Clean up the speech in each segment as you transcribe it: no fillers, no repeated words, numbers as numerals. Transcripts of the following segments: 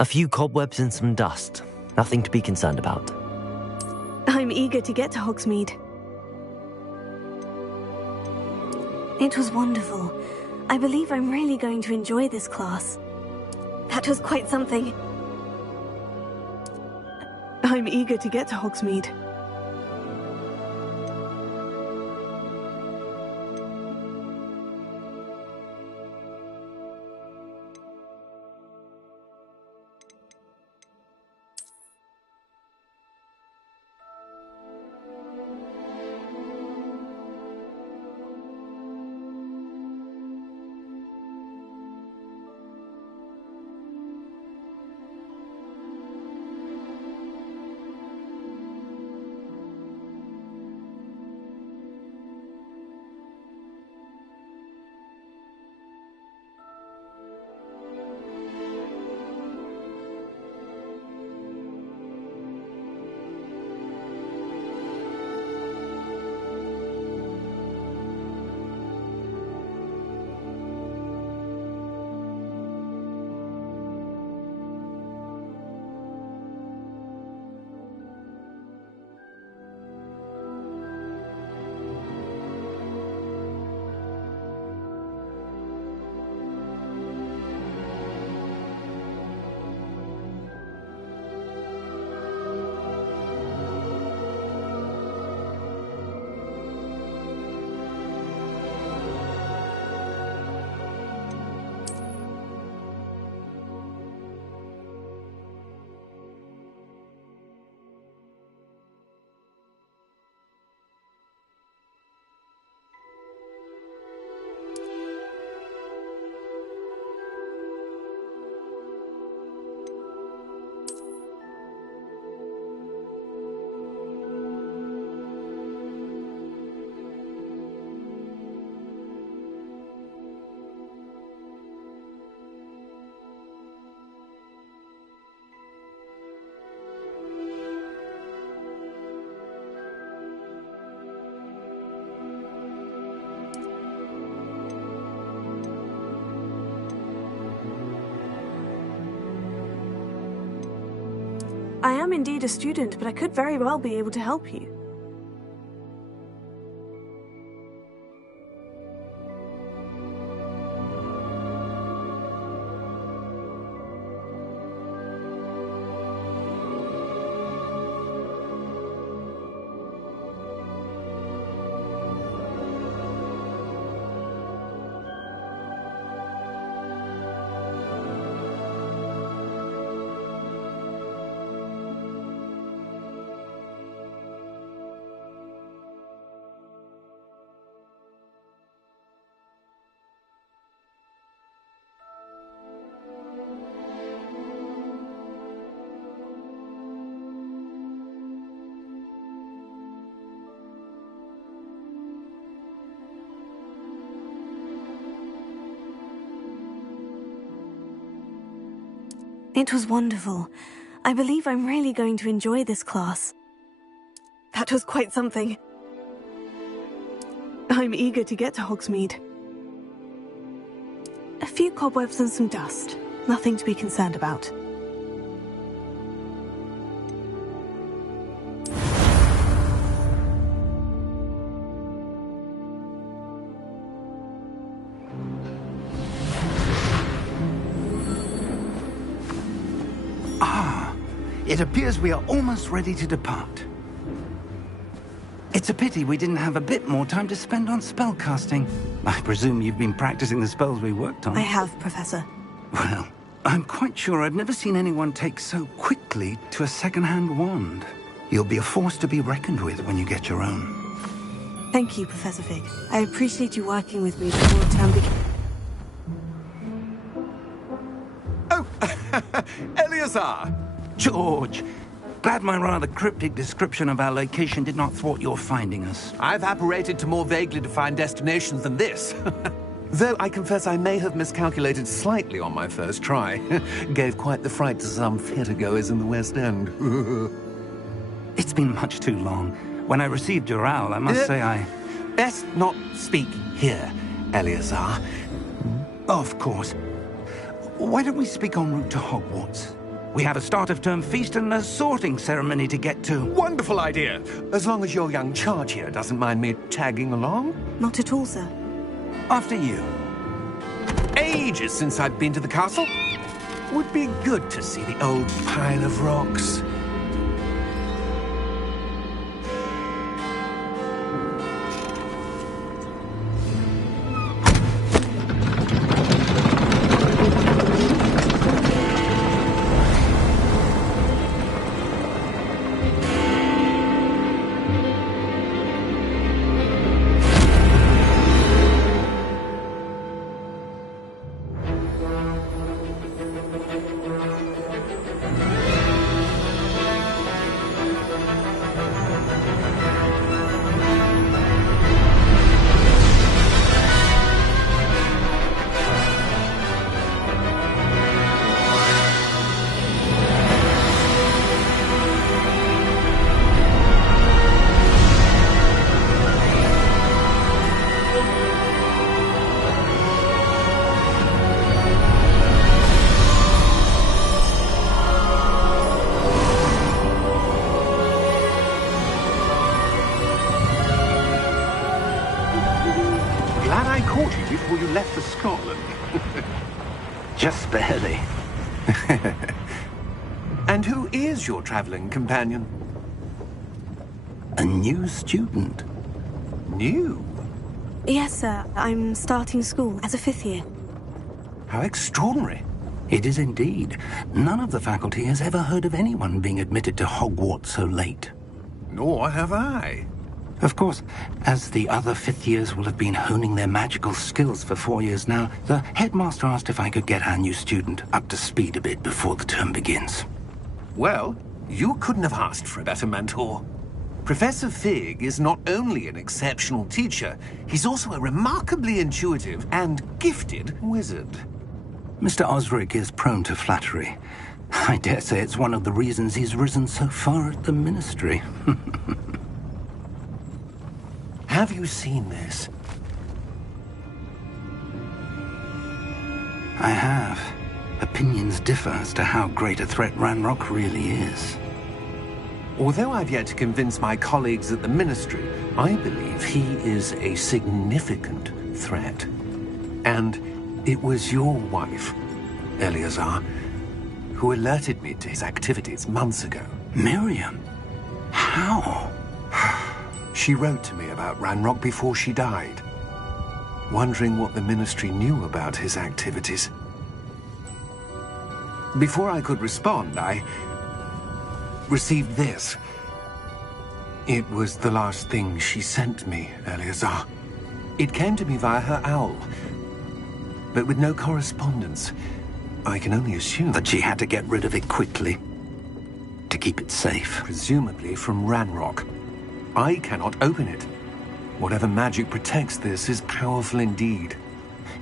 A few cobwebs and some dust. Nothing to be concerned about. I'm eager to get to Hogsmeade. It was wonderful. I believe I'm really going to enjoy this class. That was quite something. I'm eager to get to Hogsmeade. I am indeed a student, but I could very well be able to help you. It was wonderful. I believe I'm really going to enjoy this class. That was quite something. I'm eager to get to Hogsmeade. A few cobwebs and some dust. Nothing to be concerned about. It appears we are almost ready to depart. It's a pity we didn't have a bit more time to spend on spellcasting. I presume you've been practicing the spells we worked on. I have, Professor. Well, I'm quite sure I've never seen anyone take so quickly to a second-hand wand. You'll be a force to be reckoned with when you get your own. Thank you, Professor Fig. I appreciate you working with me before term begins. Oh, Eleazar! George, glad my rather cryptic description of our location did not thwart your finding us. I've apparated to more vaguely defined destinations than this. Though I confess I may have miscalculated slightly on my first try. Gave quite the fright to some theatre-goers in the West End. It's been much too long. When I received your owl, I must say I... Best not speak here, Eleazar. Of course. Why don't we speak en route to Hogwarts? We have a start-of-term feast and a sorting ceremony to get to. Wonderful idea. As long as your young charge here doesn't mind me tagging along. Not at all, sir. After you. Ages since I've been to the castle. Would be good to see the old pile of rocks. Glad I caught you before you left for Scotland. Just barely. And who is your traveling companion? A new student. New? Yes, sir. I'm starting school as a 5th year. How extraordinary. It is indeed. None of the faculty has ever heard of anyone being admitted to Hogwarts so late. Nor have I. Of course, as the other 5th years will have been honing their magical skills for 4 years now, the headmaster asked if I could get our new student up to speed a bit before the term begins. Well, you couldn't have asked for a better mentor. Professor Fig is not only an exceptional teacher, he's also a remarkably intuitive and gifted wizard. Mr. Osric is prone to flattery. I dare say it's one of the reasons he's risen so far at the Ministry. Have you seen this? I have. Opinions differ as to how great a threat Ranrock really is. Although I've yet to convince my colleagues at the Ministry, I believe he is a significant threat. And it was your wife, Eleazar, who alerted me to his activities months ago. Miriam? How? She wrote to me about Ranrock before she died, wondering what the Ministry knew about his activities. Before I could respond, I received this. It was the last thing she sent me, Eleazar. It came to me via her owl, but with no correspondence. I can only assume That she had to get rid of it quickly, to keep it safe. presumably from Ranrock. I cannot open it. Whatever magic protects this is powerful indeed.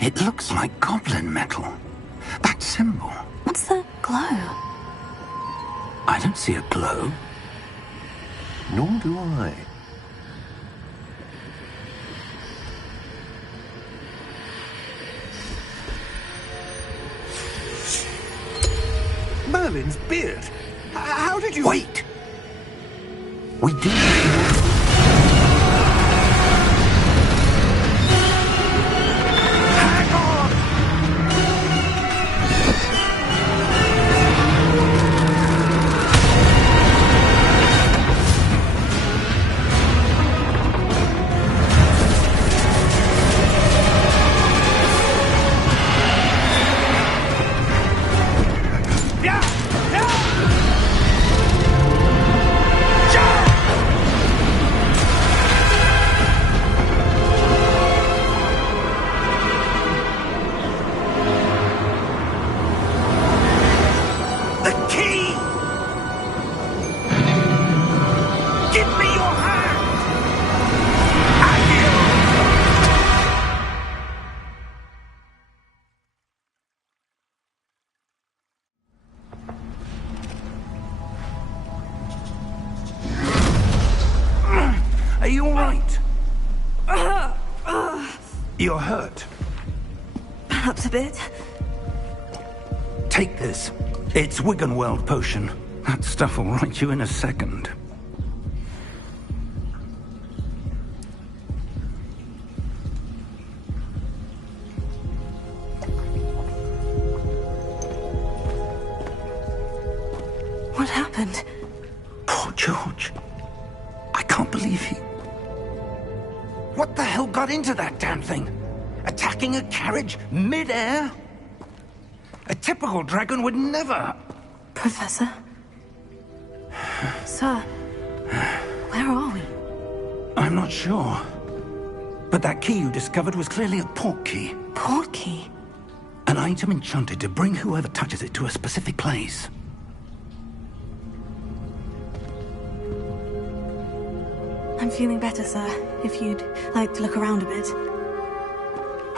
It looks like goblin metal. That symbol. What's the glow? I don't see a glow. Nor do I. Merlin's beard. How did you... Wait! We do. Hang on! Yeah! Yeah! The key! Give me your hand! Are you all right? You're hurt. Perhaps a bit. Take this. It's Wiggenweld potion. That stuff will right you in a second. What happened? Poor George. I can't believe he... What the hell got into that damn thing? Attacking a carriage mid-air? A typical dragon would never... Professor? Sir, where are we? I'm not sure. But that key you discovered was clearly a port key. Port key? An item enchanted to bring whoever touches it to a specific place. I'm feeling better, sir. If you'd like to look around a bit.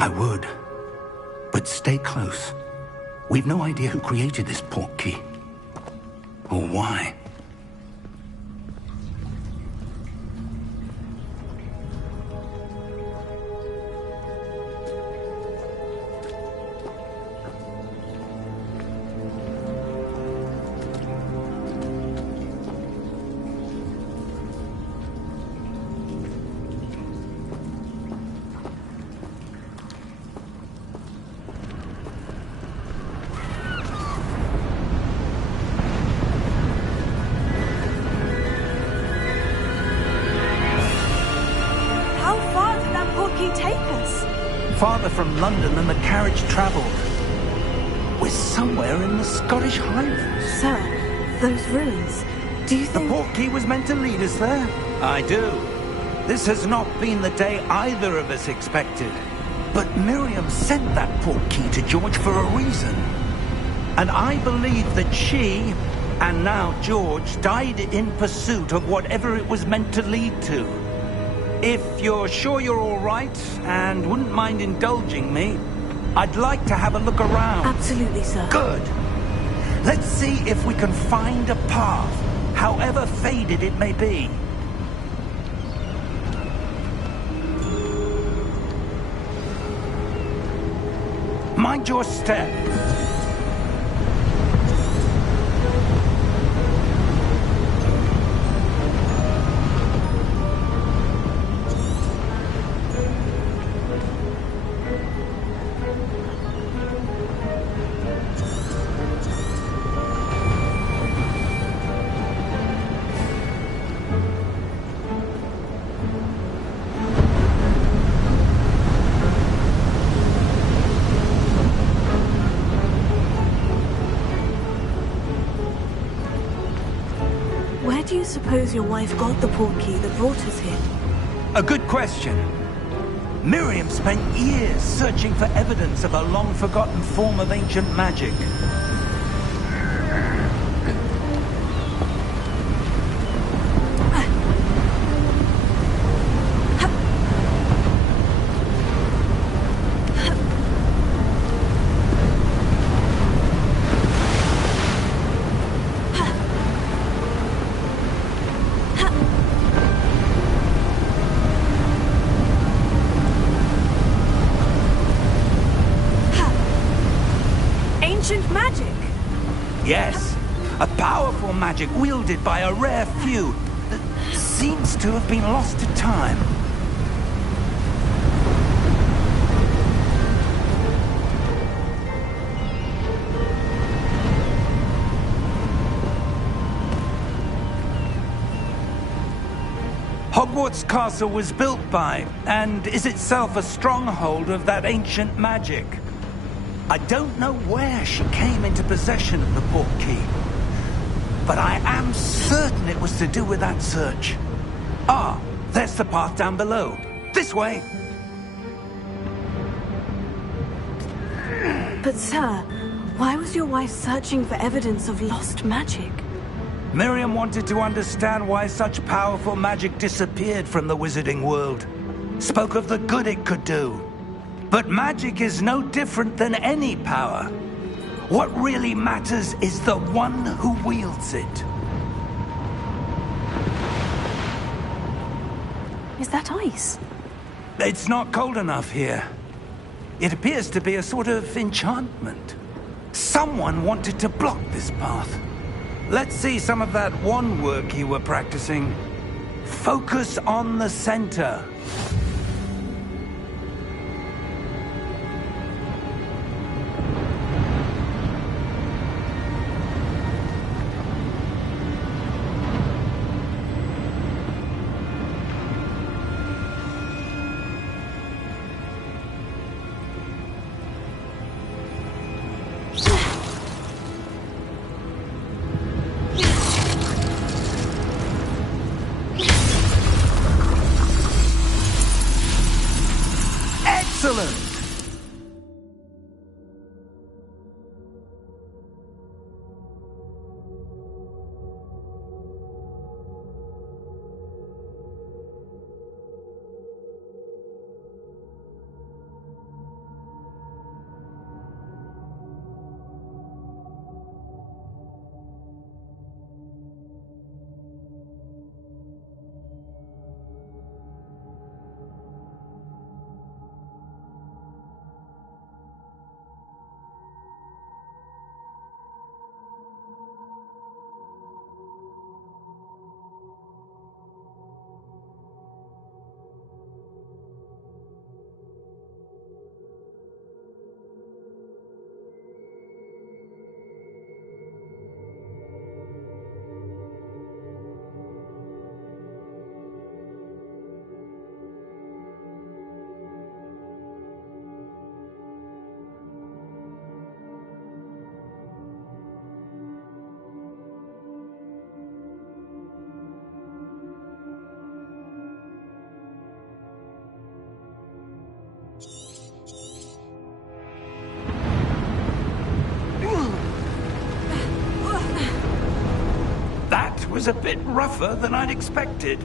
I would. But stay close. We've no idea who created this port key. Or why. Farther from London than the carriage travelled. We're somewhere in the Scottish Highlands. Sir, those ruins, do you think... The port key was meant to lead us there? I do. This has not been the day either of us expected. But Miriam sent that port key to George for a reason. And I believe that she, and now George, died in pursuit of whatever it was meant to lead to. If you're sure you're all right, and wouldn't mind indulging me, I'd like to have a look around. Absolutely, sir. Good. Let's see if we can find a path, however faded it may be. Mind your step. Where do you suppose your wife got the port key that brought us here? A good question. Miriam spent years searching for evidence of a long-forgotten form of ancient magic. Ancient magic? Yes, a powerful magic wielded by a rare few that seems to have been lost to time. Hogwarts Castle was built by, and is itself a stronghold of that ancient magic. I don't know where she came into possession of the port key, but I am certain it was to do with that search. Ah, there's the path down below. This way! But sir, why was your wife searching for evidence of lost magic? Miriam wanted to understand why such powerful magic disappeared from the wizarding world. Spoke of the good it could do. But magic is no different than any power. What really matters is the one who wields it. Is that ice? It's not cold enough here. It appears to be a sort of enchantment. Someone wanted to block this path. Let's see some of that wand work you were practicing. Focus on the center. Excellent! That was a bit rougher than I'd expected.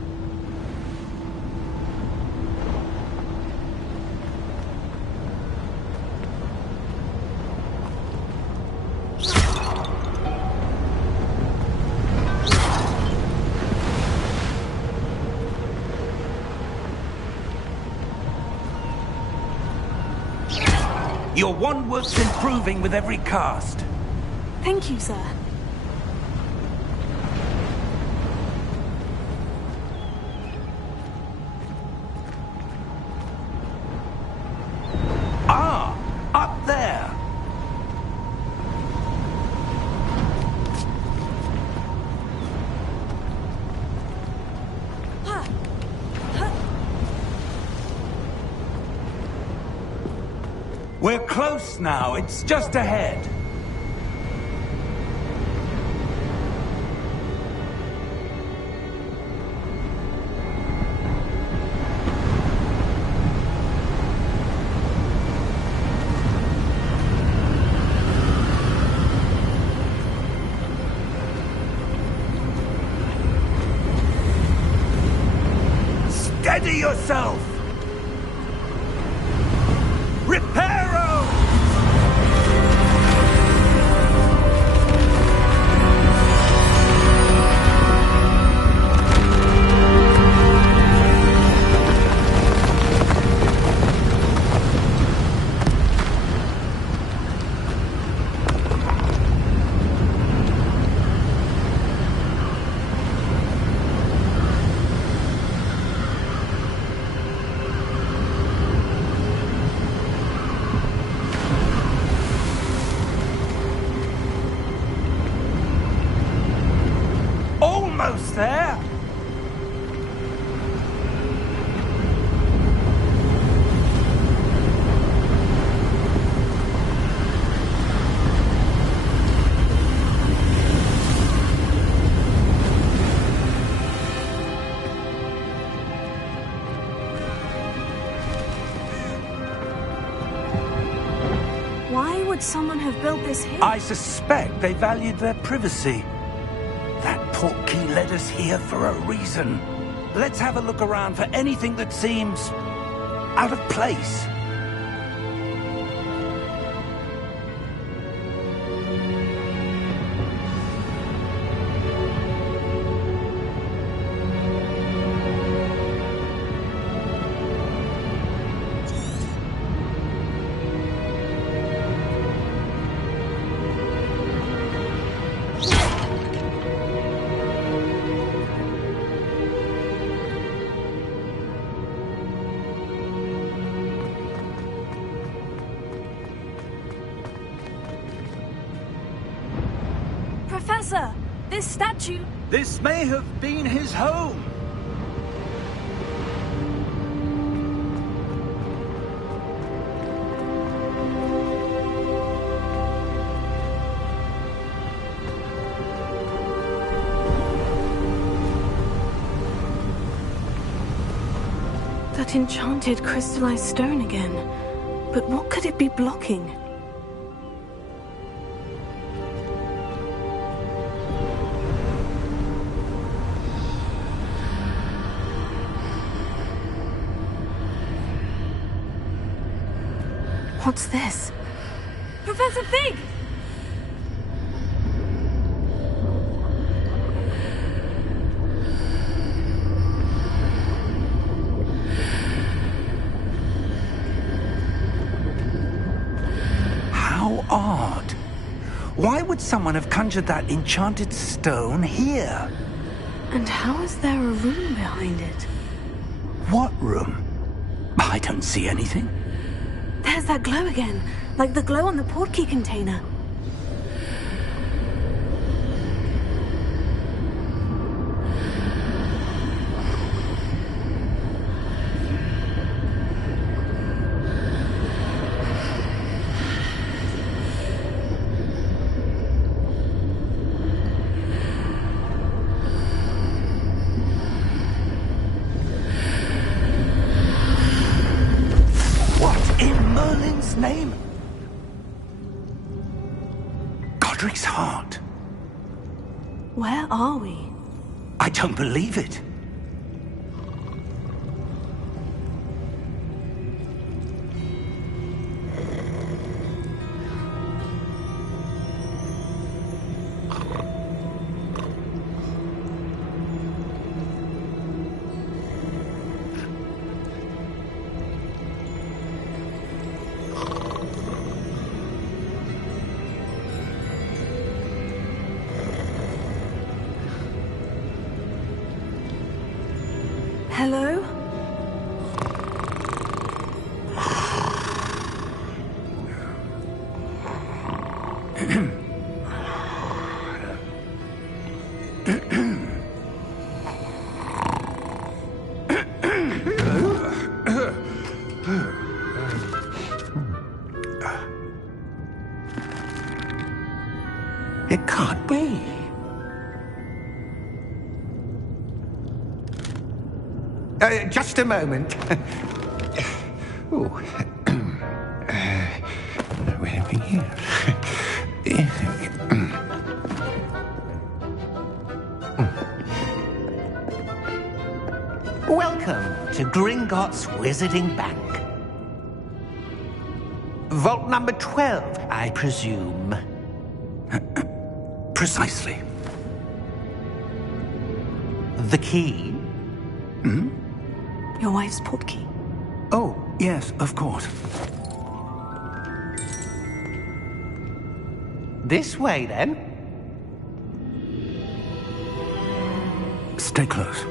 Your wand work's improving with every cast. Thank you, sir. Ah, up there. We're close now. It's just ahead. Steady yourself! Reparo! Almost there! Why would someone have built this here? I suspect they valued their privacy. That portkey led us here for a reason. Let's have a look around for anything that seems out of place. Professor! This statue... This may have been his home. That enchanted crystallized stone again. But what could it be blocking? What's this? Professor Fig! How odd. Why would someone have conjured that enchanted stone here? And how is there a room behind it? What room? I don't see anything. There's that glow again, like the glow on the portkey container. Name? Godric's heart. Where are we? I don't believe it. Hello? It can't be. Just a moment. Oh. Where are we here? Welcome to Gringotts Wizarding Bank. Vault number 12, I presume. Precisely. The key? Hmm? Your wife's portkey. Oh, yes, of course. This way, then. Stay close.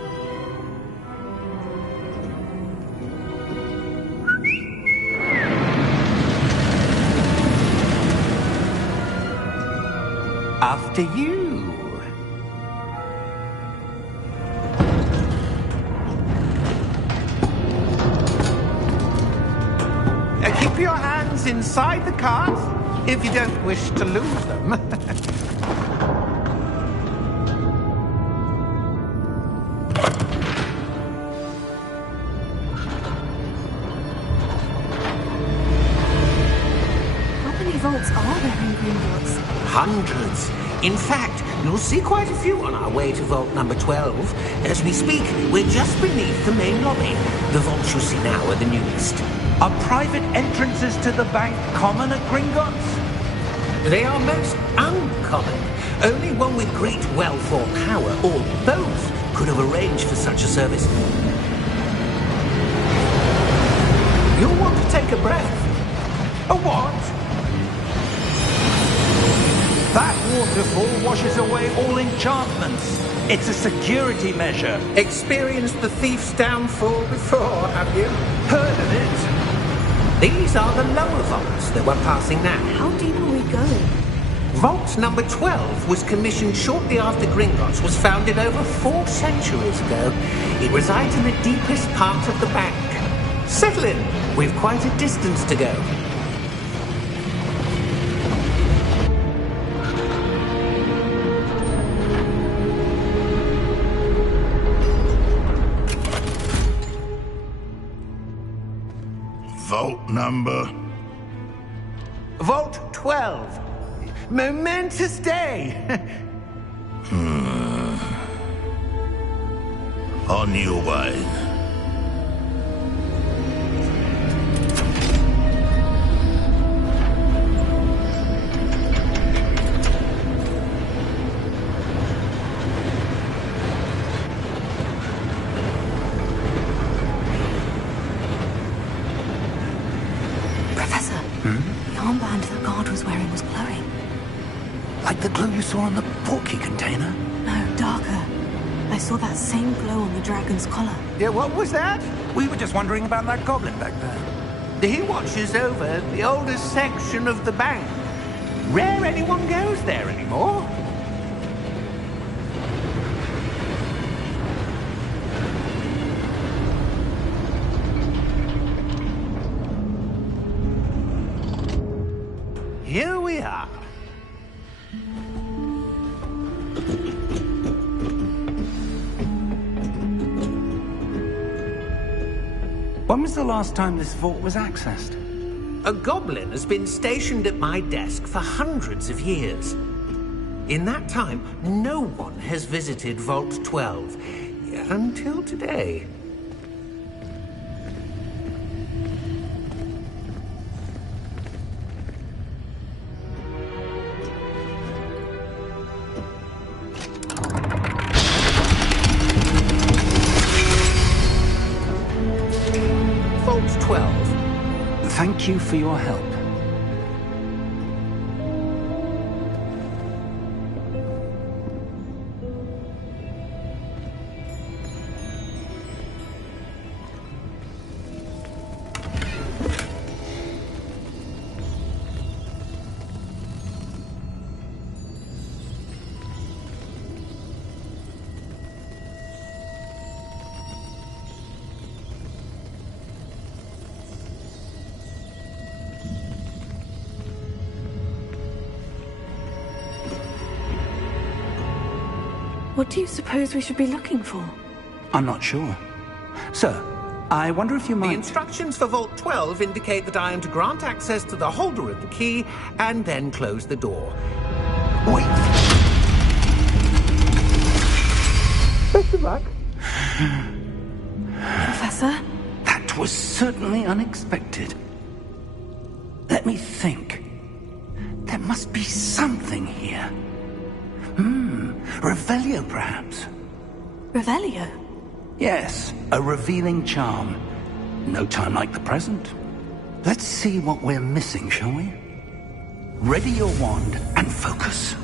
After you. Keep your hands inside the cart if you don't wish to lose them. How many vaults are there in Gringotts? Hundreds. In fact, you'll see quite a few on our way to vault number 12. As we speak, we're just beneath the main lobby. The vaults you see now are the newest. Are private entrances to the bank common at Gringotts? They are most uncommon. Only one with great wealth or power, or both, could have arranged for such a service. You'll want to take a breath. A what? That waterfall washes away all enchantments. It's a security measure. Experienced the thief's downfall before, have you? Heard of it? These are the lower vaults that we're passing now. How deep are we going? Vault number 12 was commissioned shortly after Gringotts was founded over 4 centuries ago. It resides in the deepest part of the bank. Settle in. We've quite a distance to go. Vault number? Vault 12. Momentous day. On your way. Professor, the armband the guard was wearing was glowing. Like the glow you saw on the portkey container? No, darker. I saw that same glow on the dragon's collar. Yeah, what was that? We were just wondering about that goblin back there. He watches over the oldest section of the bank. Rare anyone goes there anymore. Here we are. When was the last time this vault was accessed? A goblin has been stationed at my desk for hundreds of years. In that time, no one has visited Vault 12. Until today. Vault 12. Thank you for your help. What do you suppose we should be looking for? I'm not sure. Sir, I wonder if you The might... instructions for Vault 12 indicate that I am to grant access to the holder of the key and then close the door. Wait! Best of luck. Professor? That was certainly unexpected. Let me think. There must be something here. Revelio, perhaps? Revelio? Yes, a revealing charm. No time like the present. Let's see what we're missing, shall we? Ready your wand and focus.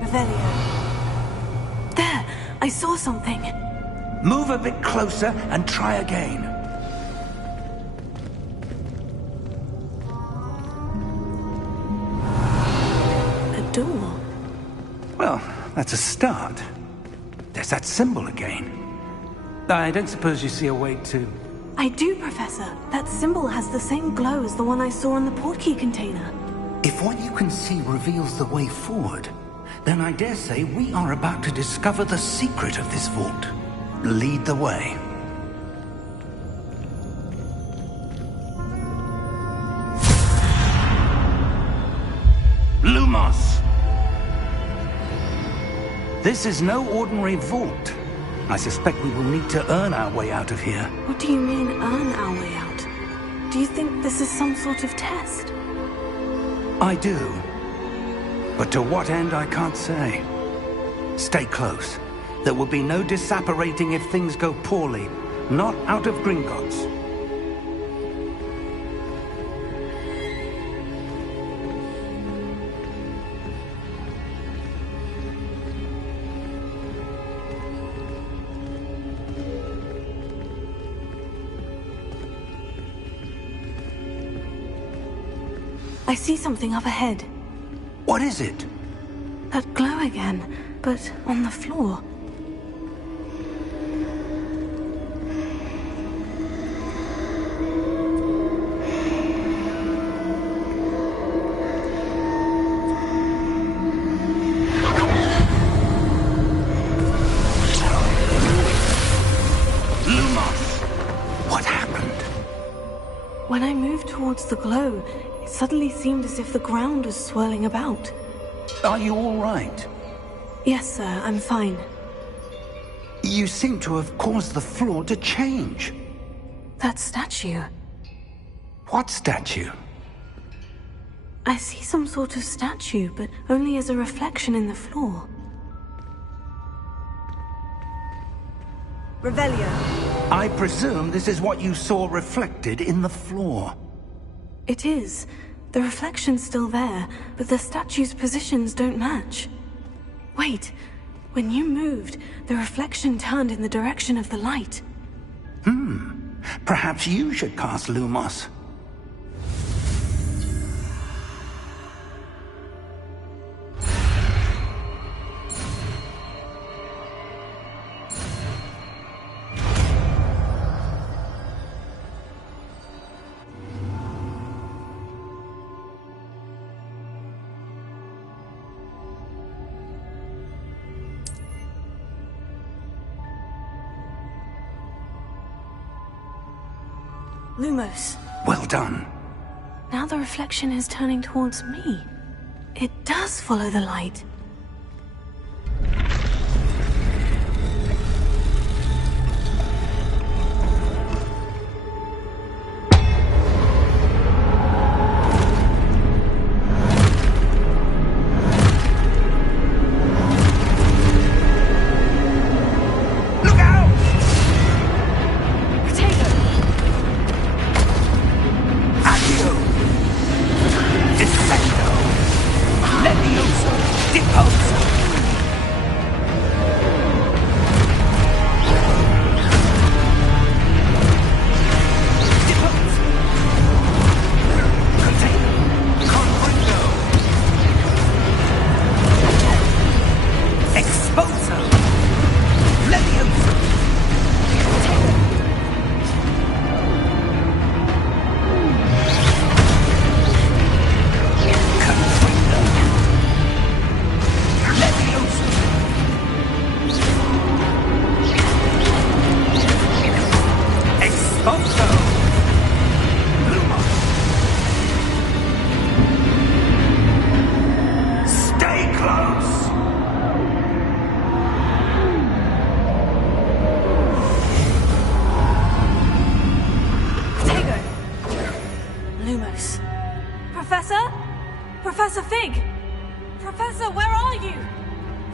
Revelio. There! I saw something. Move a bit closer and try again. A door. Well, that's a start. There's that symbol again. I don't suppose you see a way to... I do, Professor. That symbol has the same glow as the one I saw on the portkey container. If what you can see reveals the way forward, then I dare say we are about to discover the secret of this vault. Lead the way. Lumos! This is no ordinary vault. I suspect we will need to earn our way out of here. What do you mean, earn our way out? Do you think this is some sort of test? I do. But to what end, I can't say. Stay close. There will be no disapparating if things go poorly. Not out of Gringotts. I see something up ahead. What is it? That glow again, but on the floor. What happened? When I moved towards the glow, it suddenly seemed as if the ground was swirling about. Are you all right? Yes, sir, I'm fine. You seem to have caused the floor to change. That statue. What statue? I see some sort of statue, but only as a reflection in the floor. Revelio. I presume this is what you saw reflected in the floor. It is. The reflection's still there, but the statue's positions don't match. Wait, when you moved, the reflection turned in the direction of the light. Perhaps you should cast Lumos. Lumos. Well done. Now the reflection is turning towards me. It does follow the light.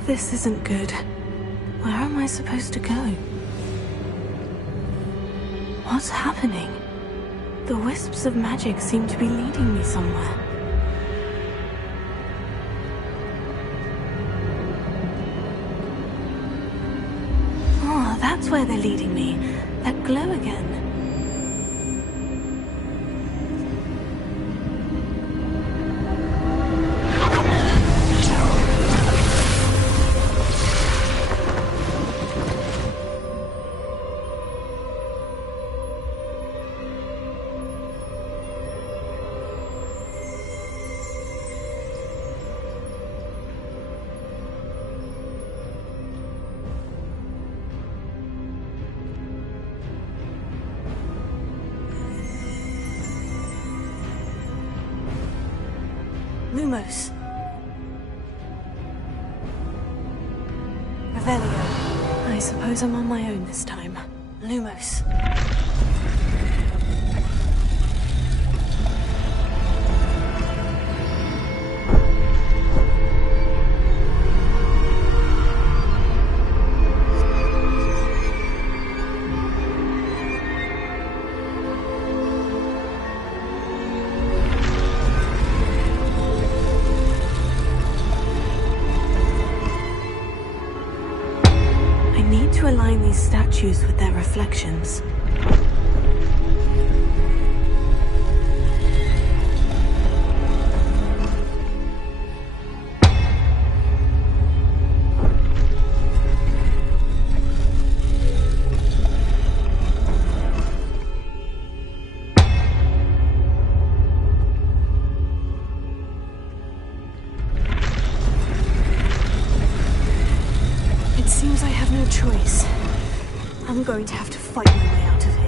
This isn't good. Where am I supposed to go? What's happening? The wisps of magic seem to be leading me somewhere. Oh, that's where they're leading me. That glow again. Lumos. Revelio. I suppose I'm on my own this time. Lumos. these statues with their reflections. Seems I have no choice. I'm going to have to fight my way out of here.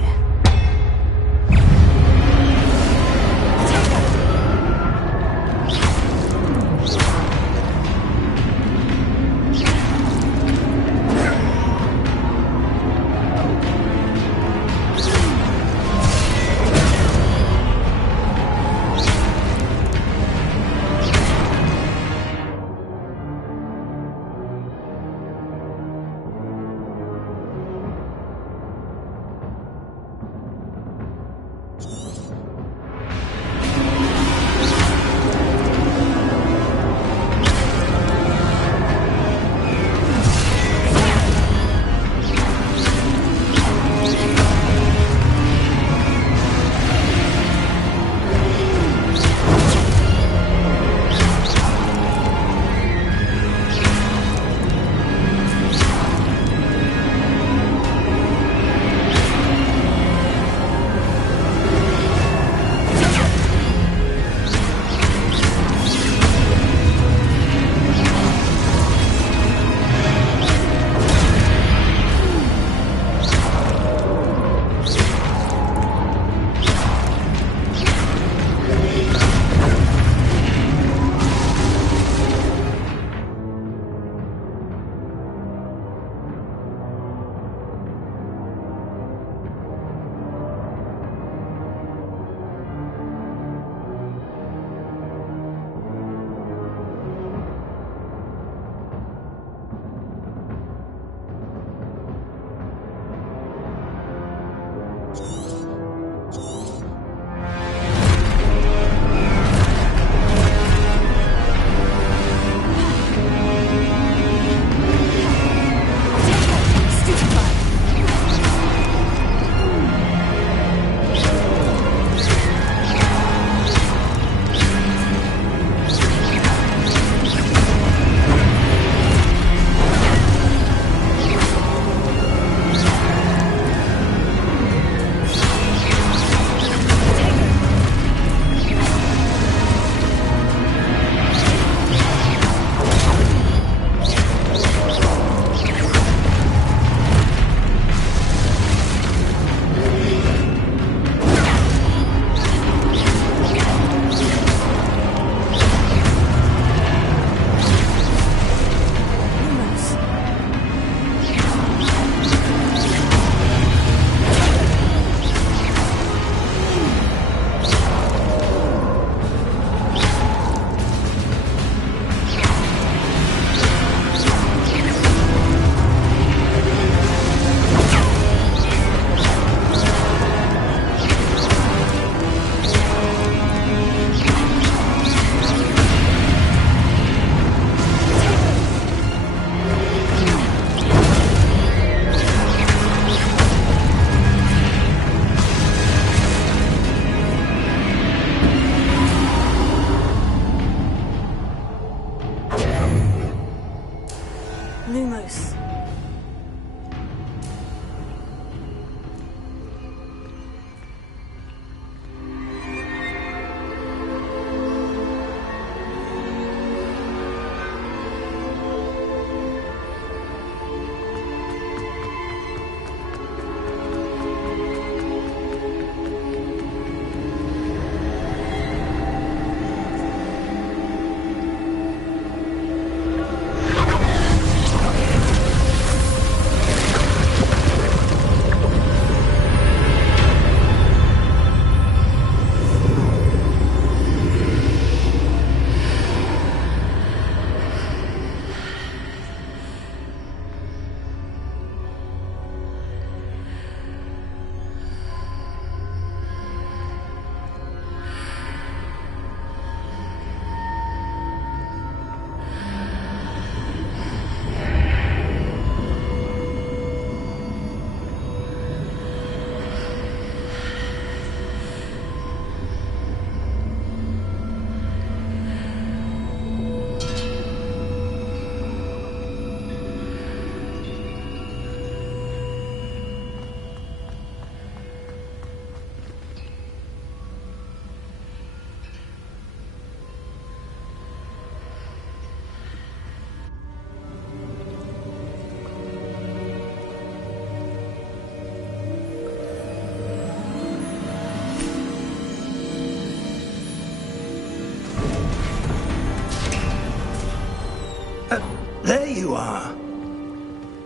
you are.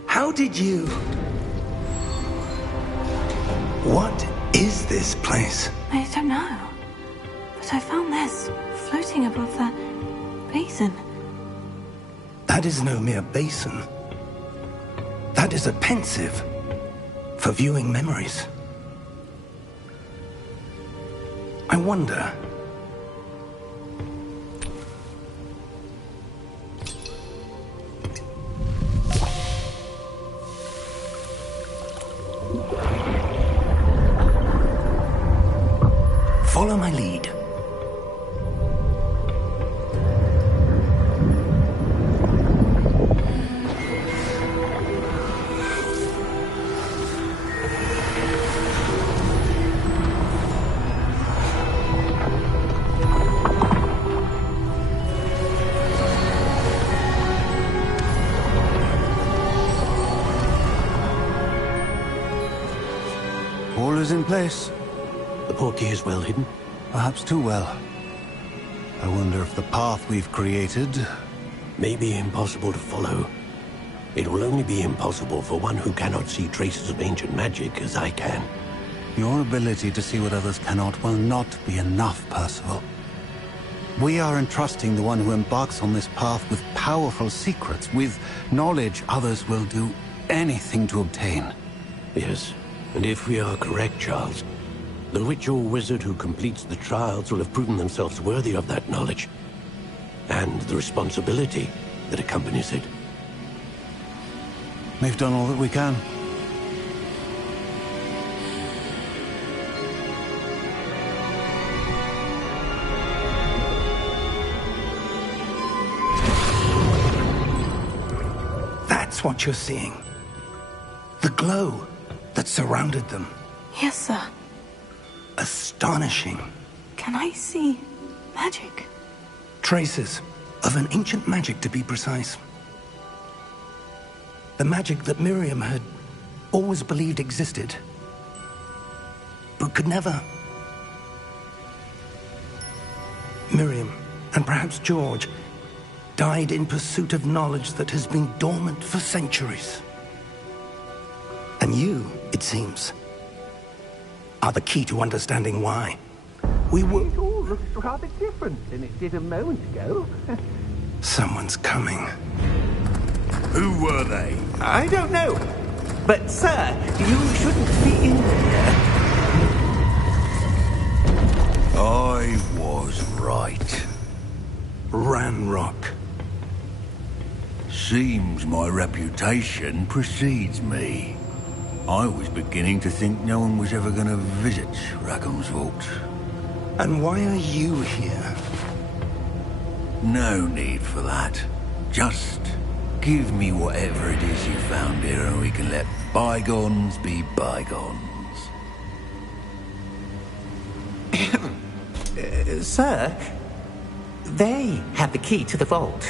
How did you... What is this place? I don't know. But I found this floating above that basin. That is no mere basin. That is a pensive for viewing memories. I wonder... Follow my lead. All is in place. The portkey is well hidden? Perhaps too well. I wonder if the path we've created... May be impossible to follow. It will only be impossible for one who cannot see traces of ancient magic as I can. Your ability to see what others cannot will not be enough, Percival. We are entrusting the one who embarks on this path with powerful secrets, with knowledge others will do anything to obtain. Yes, and if we are correct, Charles, the witch or wizard who completes the trials will have proven themselves worthy of that knowledge, and the responsibility that accompanies it. We've done all that we can. That's what you're seeing. The glow that surrounded them. Yes, sir. Astonishing. Can I see magic? Traces of an ancient magic, to be precise. The magic that Miriam had always believed existed, but could never. Miriam, and perhaps George, died in pursuit of knowledge that has been dormant for centuries. And you, it seems, are the key to understanding why. We were... It all looks rather different than it did a moment ago. Someone's coming. Who were they? I don't know. But, sir, you shouldn't be in here. I was right. Ranrock. Seems my reputation precedes me. I was beginning to think no one was ever going to visit Rackham's vault. And why are you here? No need for that. Just give me whatever it is you found here and we can let bygones be bygones. Sir, they have the key to the vault.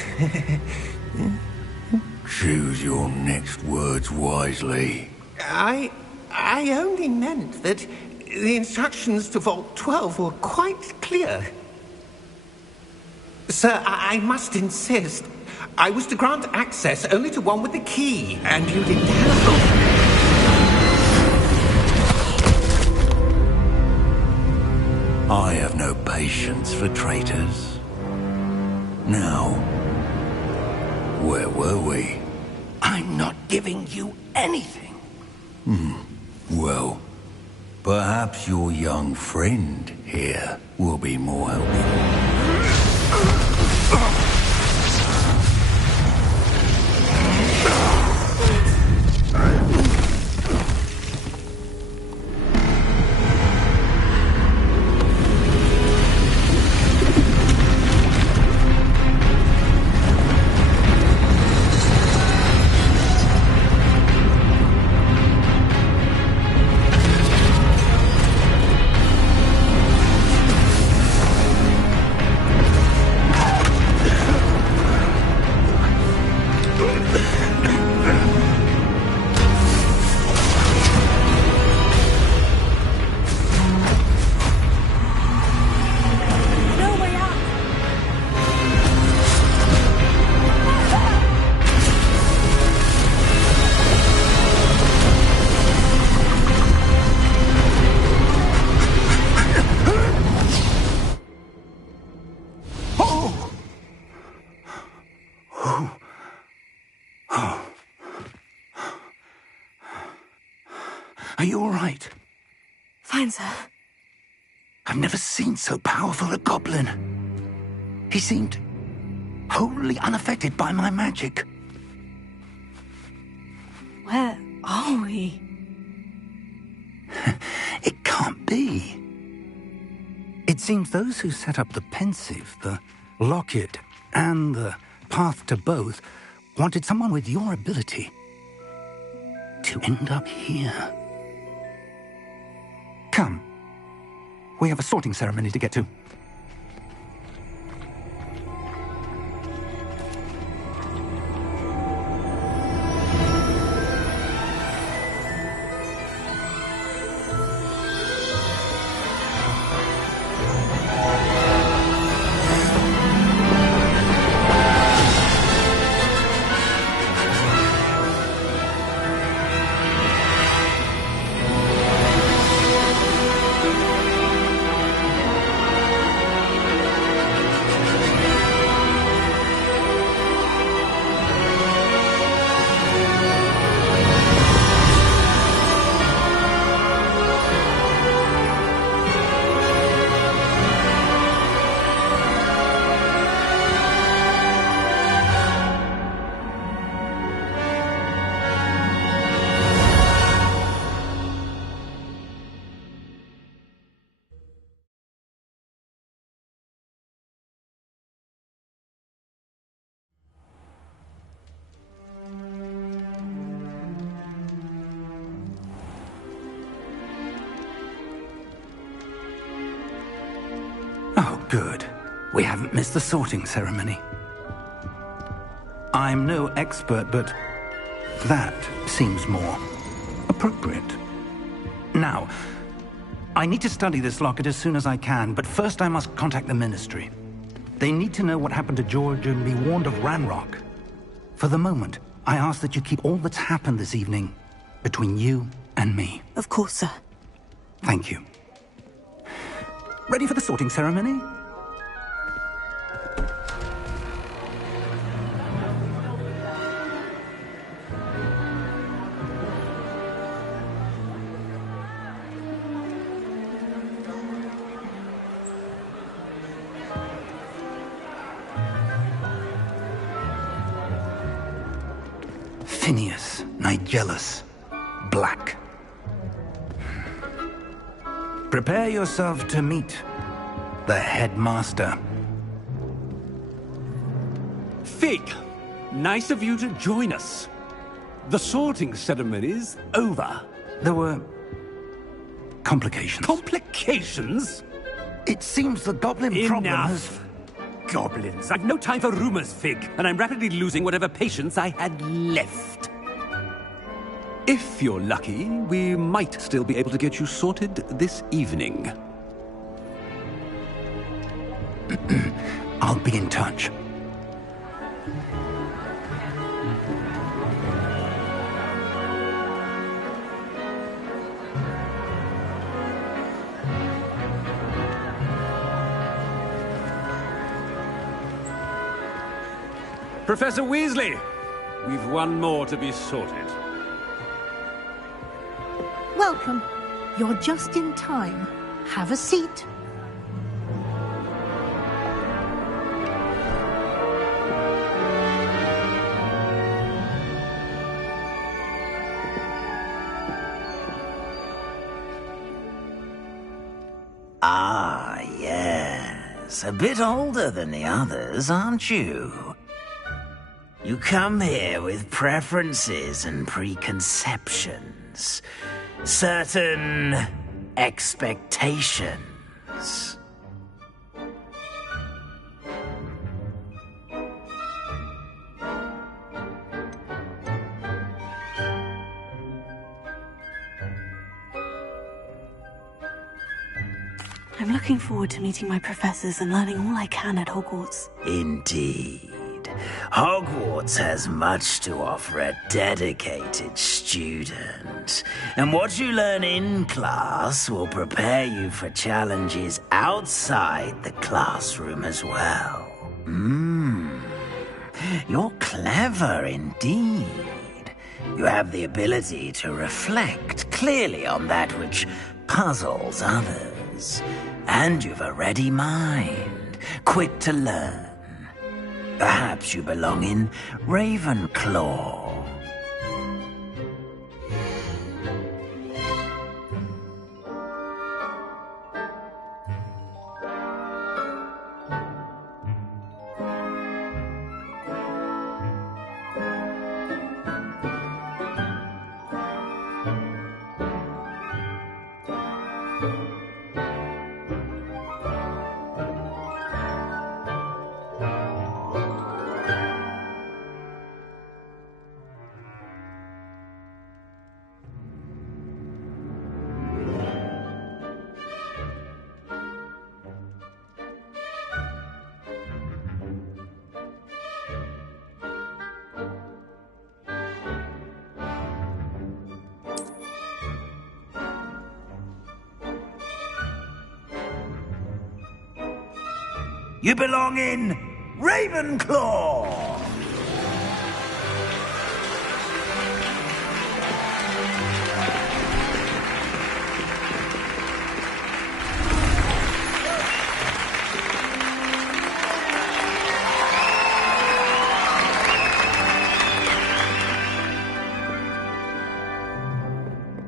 Choose your next words wisely. I only meant that the instructions to Vault 12 were quite clear. Sir, I must insist. I was to grant access only to one with the key, and you didn't have... I have no patience for traitors. Now, where were we? I'm not giving you anything. Well, perhaps your young friend here will be more helpful. right. Fine, sir. I've never seen so powerful a goblin. He seemed wholly unaffected by my magic. Where are we? It can't be. It seems those who set up the pensive, the locket, and the path to both wanted someone with your ability to end up here. Come. We have a sorting ceremony to get to. Oh, good. We haven't missed the sorting ceremony. I'm no expert, but that seems more appropriate. Now, I need to study this locket as soon as I can, but first I must contact the Ministry. They need to know what happened to George and be warned of Ranrock. For the moment, I ask that you keep all that's happened this evening between you and me. Of course, sir. Thank you. Ready for the sorting ceremony? Phineas Nigellus Black. Prepare yourself to meet the headmaster. Fig, nice of you to join us. The sorting ceremony's over. There were complications. Complications? It seems the goblin problem has... Enough. Goblins. I've no time for rumors, Fig, and I'm rapidly losing whatever patience I had left. If you're lucky, we might still be able to get you sorted this evening. I'll be in touch. Professor Weasley, we've one more to be sorted. Welcome. You're just in time. Have a seat. Ah, yes. A bit older than the others, aren't you? You come here with preferences and preconceptions. Certain expectations. I'm looking forward to meeting my professors and learning all I can at Hogwarts. Indeed. Hogwarts has much to offer a dedicated student. And what you learn in class will prepare you for challenges outside the classroom as well. You're clever indeed. You have the ability to reflect clearly on that which puzzles others. And you've a ready mind, quick to learn. Perhaps you belong in Ravenclaw. You belong in Ravenclaw!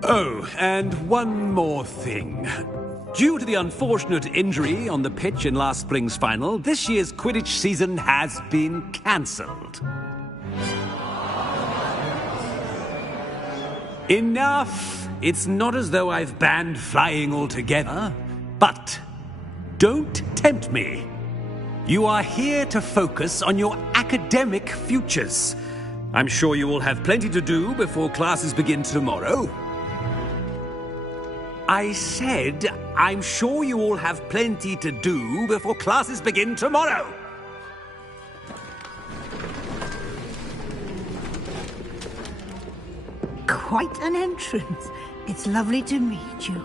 Oh, and one more thing. Due to the unfortunate injury on the pitch in last spring's final, this year's Quidditch season has been cancelled. Enough! It's not as though I've banned flying altogether. But don't tempt me. You are here to focus on your academic futures. I'm sure you will have plenty to do before classes begin tomorrow. I said, I'm sure you all have plenty to do before classes begin tomorrow. Quite an entrance. It's lovely to meet you.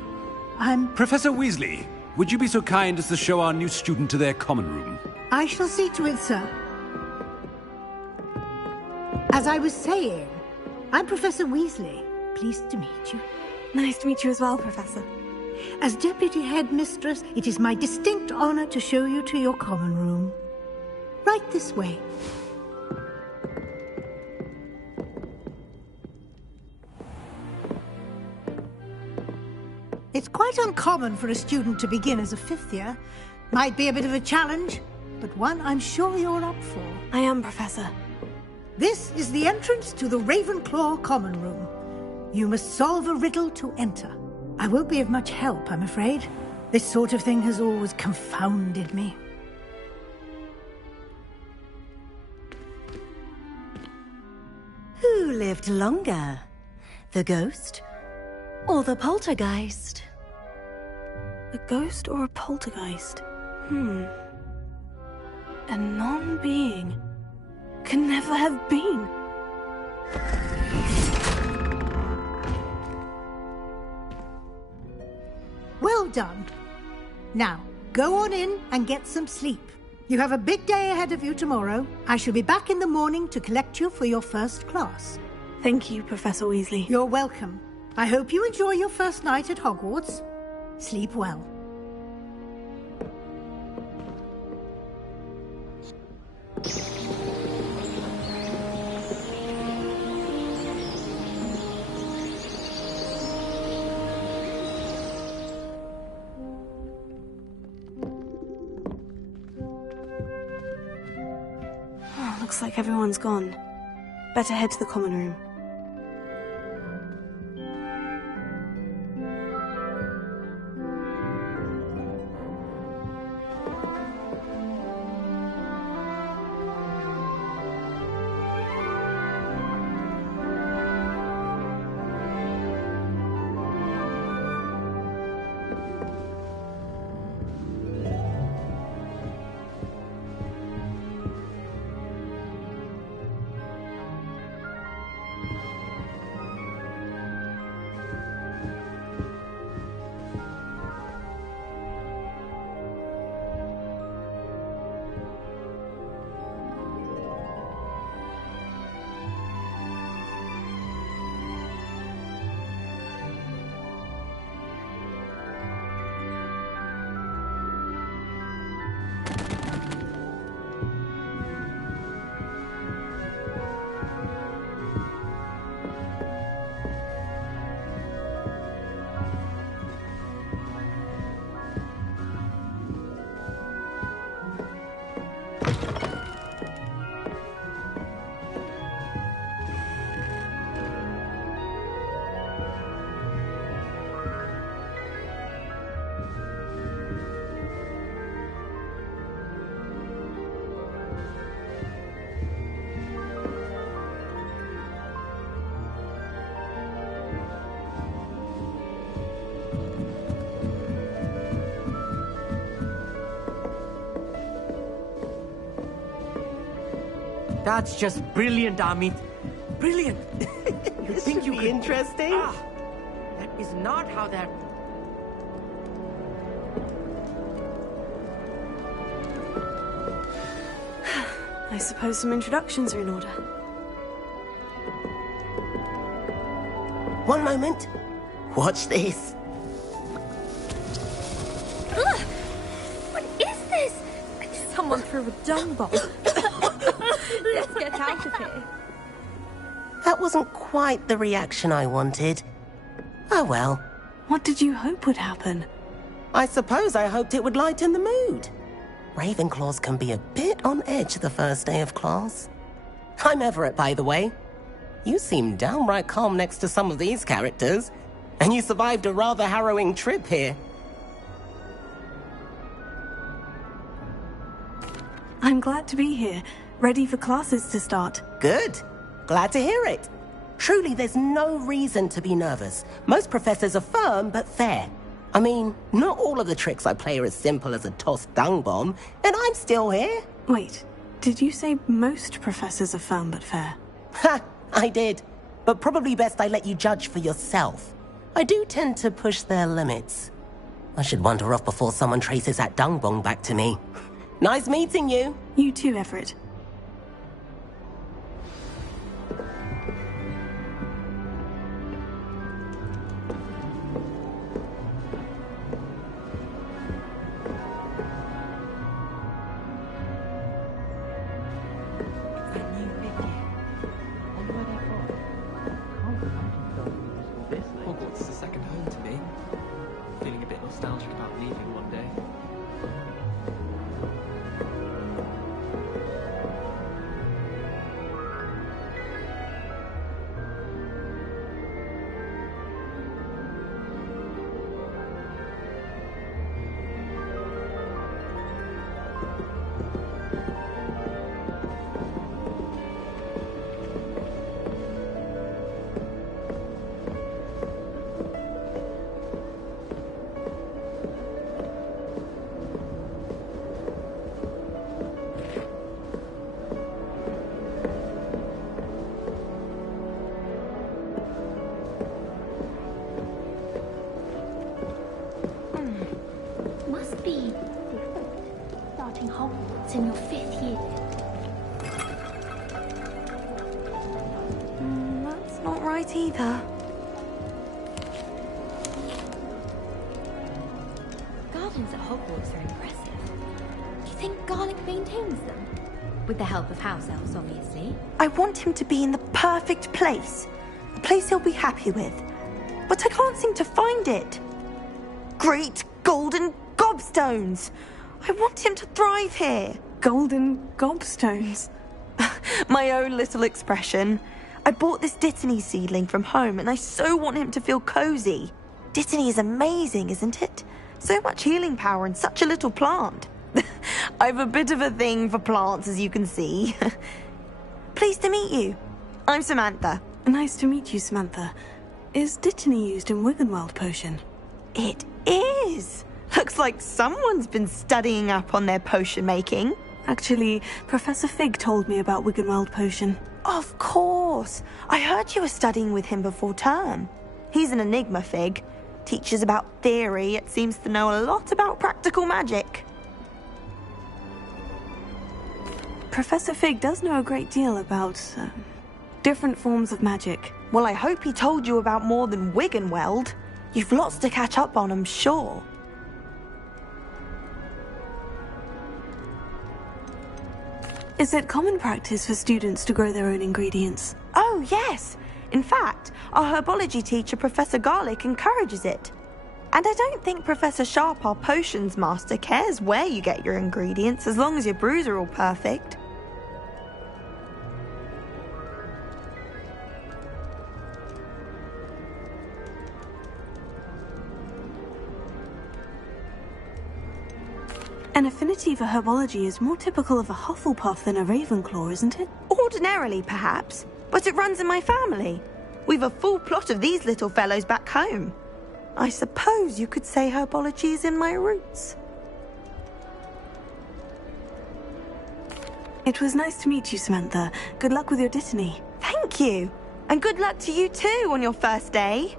Professor Weasley, would you be so kind as to show our new student to their common room? I shall see to it, sir. As I was saying, I'm Professor Weasley. Pleased to meet you. Nice to meet you as well, Professor. As Deputy Headmistress, it is my distinct honor to show you to your common room. Right this way. It's quite uncommon for a student to begin as a fifth year. Might be a bit of a challenge, but one I'm sure you're up for. I am, Professor. This is the entrance to the Ravenclaw common room. You must solve a riddle to enter. I won't be of much help, I'm afraid. This sort of thing has always confounded me. Who lived longer? The ghost or the poltergeist? A ghost or a poltergeist? A non-being can never have been. Well done. Now, go on in and get some sleep. You have a big day ahead of you tomorrow. I shall be back in the morning to collect you for your first class. Thank you, Professor Weasley. You're welcome. I hope you enjoy your first night at Hogwarts. Sleep well. Looks like everyone's gone. Better head to the common room. That's just brilliant, Amit. Brilliant. You This think should you be could... interesting. That is not how that... I suppose some introductions are in order. One moment. Watch this. What is this? Someone threw a dung bomb. Let's get out of here. That wasn't quite the reaction I wanted. Oh well. What did you hope would happen? I suppose I hoped it would lighten the mood. Ravenclaws can be a bit on edge the first day of class. I'm Everett, by the way. You seem downright calm next to some of these characters, and you survived a rather harrowing trip here. I'm glad to be here, ready for classes to start. Good. Glad to hear it. Truly, there's no reason to be nervous. Most professors are firm but fair. I mean, not all of the tricks I play are as simple as a tossed dung bomb, and I'm still here. Wait, did you say most professors are firm but fair? Ha! I did. But probably best I let you judge for yourself. I do tend to push their limits. I should wander off before someone traces that dung bomb back to me. Nice meeting you. You too, Everett. Hogwarts is a second home to me. Feeling a bit nostalgic about leaving one day. Must be different. Starting Hogwarts in your 5th year. That's not right either. Gardens at Hogwarts are impressive. Do you think Garlic maintains them? With the help of house elves, obviously. I want him to be in the perfect place. A place he'll be happy with. But I can't seem to find it. Great golden gobstones! I want him to thrive here. Golden gobstones? My own little expression. I bought this Dittany seedling from home and I so want him to feel cozy. Dittany is amazing, isn't it? So much healing power in such a little plant. I've a bit of a thing for plants, as you can see. Pleased to meet you. I'm Samantha. Nice to meet you, Samantha. Is Dittany used in Wiggenweld potion? It is. Looks like someone's been studying up on their potion making. Actually, Professor Fig told me about Wiggenweld potion. Of course. I heard you were studying with him before term. He's an enigma, Fig. Teaches about theory, yet seems to know a lot about practical magic. Professor Fig does know a great deal about different forms of magic. Well, I hope he told you about more than Wiggenweld. You've lots to catch up on, I'm sure. Is it common practice for students to grow their own ingredients? Oh, yes. In fact, our herbology teacher, Professor Garlic, encourages it. And I don't think Professor Sharp, our potions master, cares where you get your ingredients as long as your brews are all perfect. An affinity for herbology is more typical of a Hufflepuff than a Ravenclaw, isn't it? Ordinarily, perhaps, but it runs in my family. We've a full plot of these little fellows back home. I suppose you could say herbology is in my roots. It was nice to meet you, Samantha. Good luck with your Dittany. Thank you. And good luck to you too on your first day.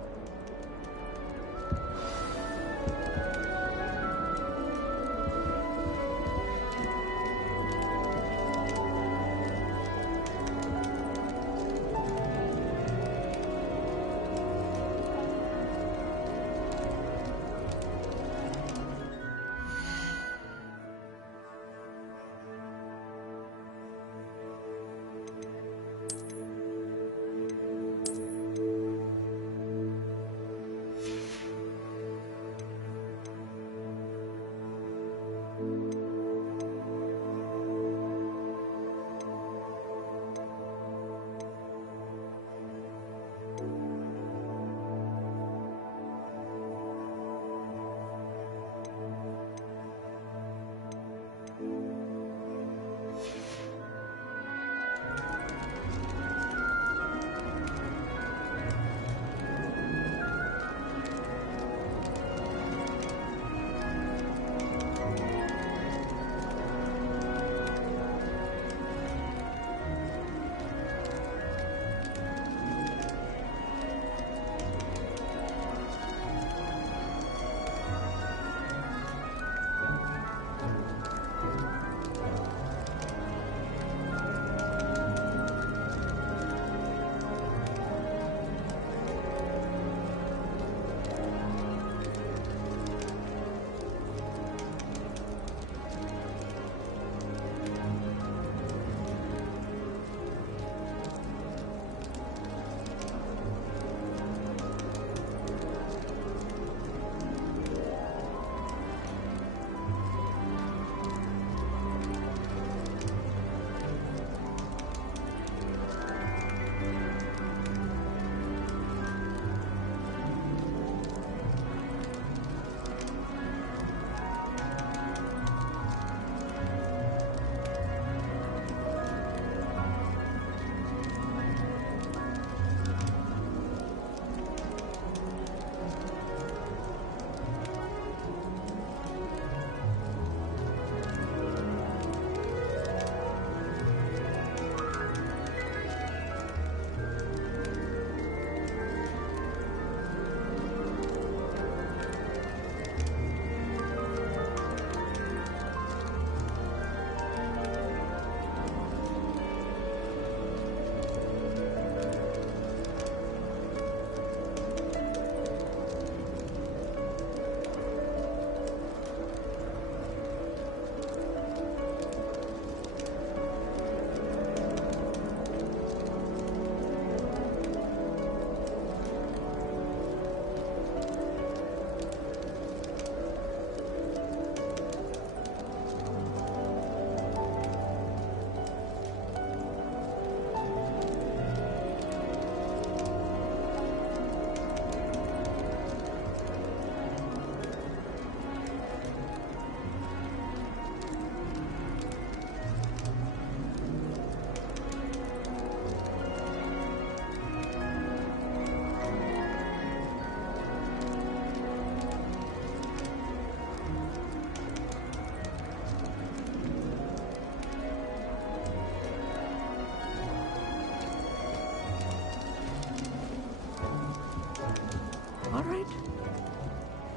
All right.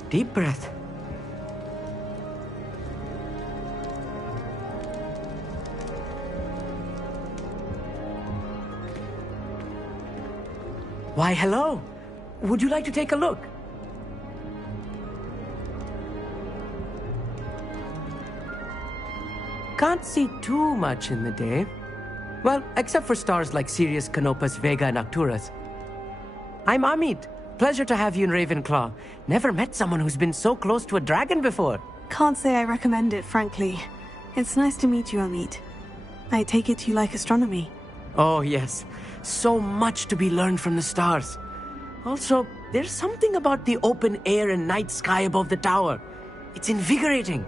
Deep breath. Why, hello. Would you like to take a look? Can't see too much in the day. Well, except for stars like Sirius, Canopus, Vega, and Arcturus. I'm Amit. Pleasure to have you in Ravenclaw. Never met someone who's been so close to a dragon before. Can't say I recommend it, frankly. It's nice to meet you, Amit. I take it you like astronomy. Oh, yes. So much to be learned from the stars. Also, there's something about the open air and night sky above the tower. It's invigorating.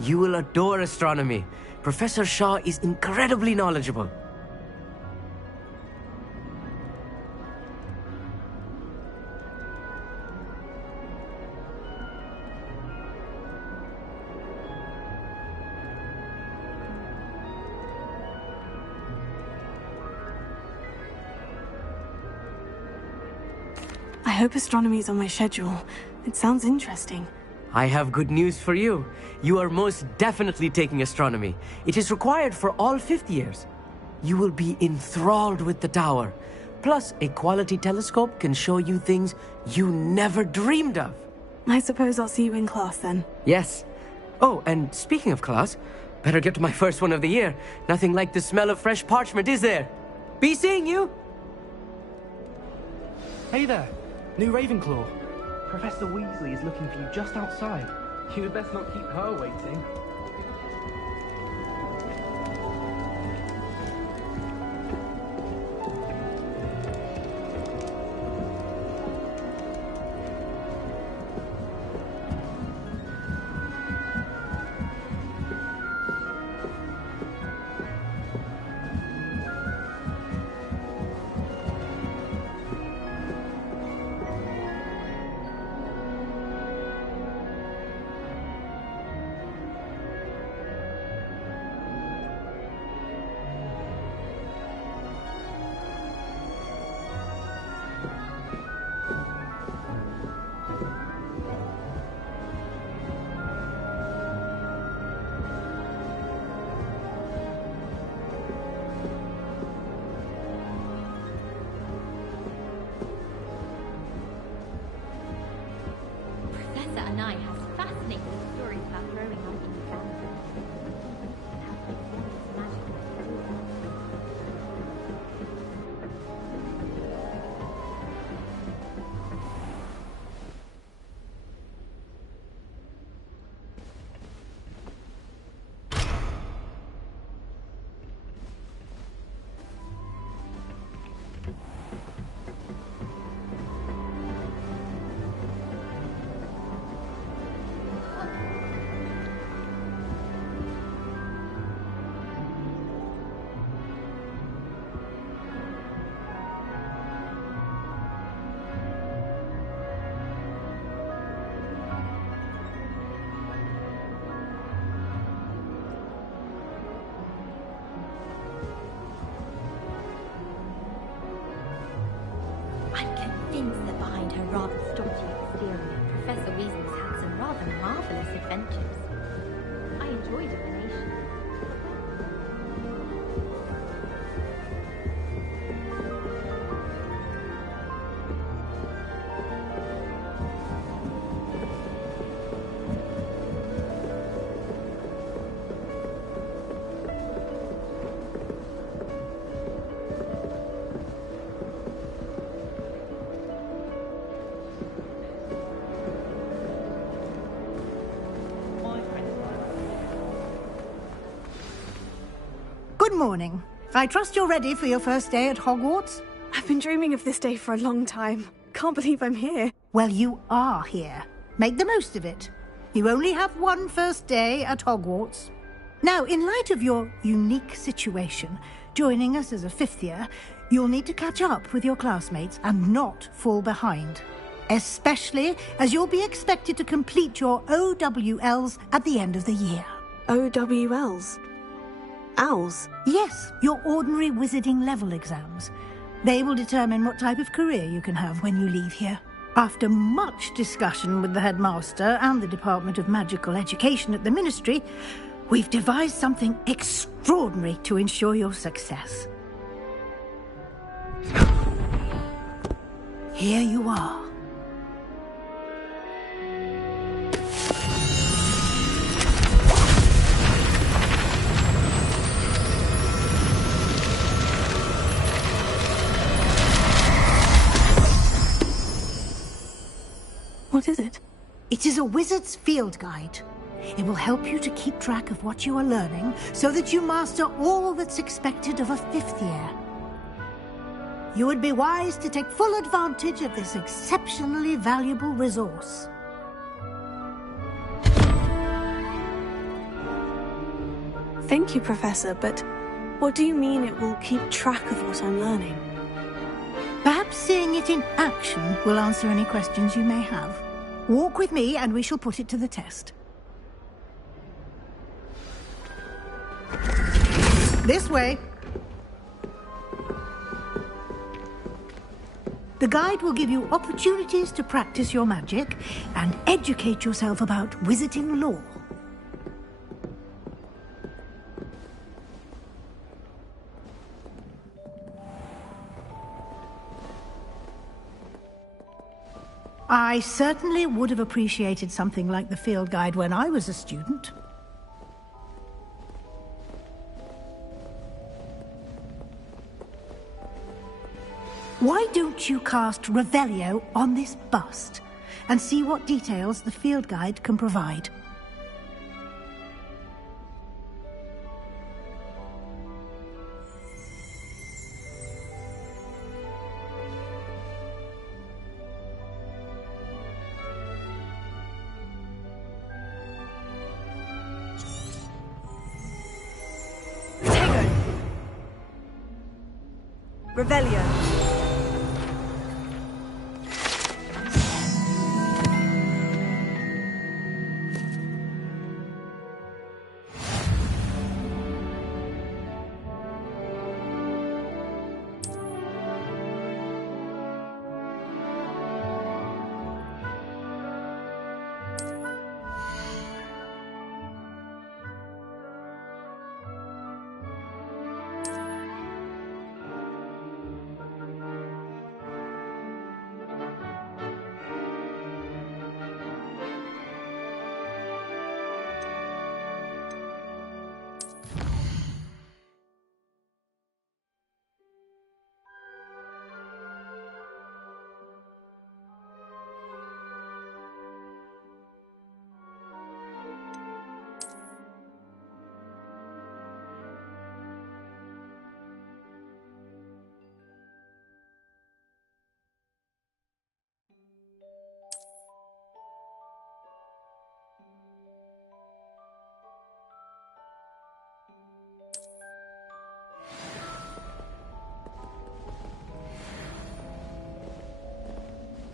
You will adore astronomy. Professor Shaw is incredibly knowledgeable. hope astronomy's on my schedule. It sounds interesting. I have good news for you. You are most definitely taking astronomy. It is required for all fifth years. You will be enthralled with the tower. Plus, a quality telescope can show you things you never dreamed of. I suppose I'll see you in class then. Yes. Oh, and speaking of class, better get to my first one of the year. Nothing like the smell of fresh parchment, is there? Be seeing you! Hey there, new Ravenclaw. Professor Weasley is looking for you just outside. You'd best not keep her waiting. Professor Anai has fascinating stories about growing up in the family. How he experienced magic everywhere. I'm convinced that behind her rather stodgy exterior, Professor Weasley's had some rather marvellous adventures. I enjoy divination. Good morning. I trust you're ready for your first day at Hogwarts? I've been dreaming of this day for a long time. Can't believe I'm here. Well, you are here. Make the most of it. You only have one first day at Hogwarts. Now, in light of your unique situation, joining us as a fifth year, you'll need to catch up with your classmates and not fall behind. Especially as you'll be expected to complete your OWLs at the end of the year. OWLs? Owls? Yes, your ordinary wizarding level exams. They will determine what type of career you can have when you leave here. After much discussion with the headmaster and the Department of Magical Education at the Ministry, we've devised something extraordinary to ensure your success. Here you are. What is it? It is a wizard's field guide. It will help you to keep track of what you are learning so that you master all that's expected of a fifth year. You would be wise to take full advantage of this exceptionally valuable resource. Thank you, Professor, but what do you mean it will keep track of what I'm learning? Perhaps seeing it in action will answer any questions you may have. Walk with me and we shall put it to the test. This way. The guide will give you opportunities to practice your magic and educate yourself about wizarding lore. I certainly would have appreciated something like the field guide when I was a student. Why don't you cast Revelio on this bust and see what details the field guide can provide? Revelio.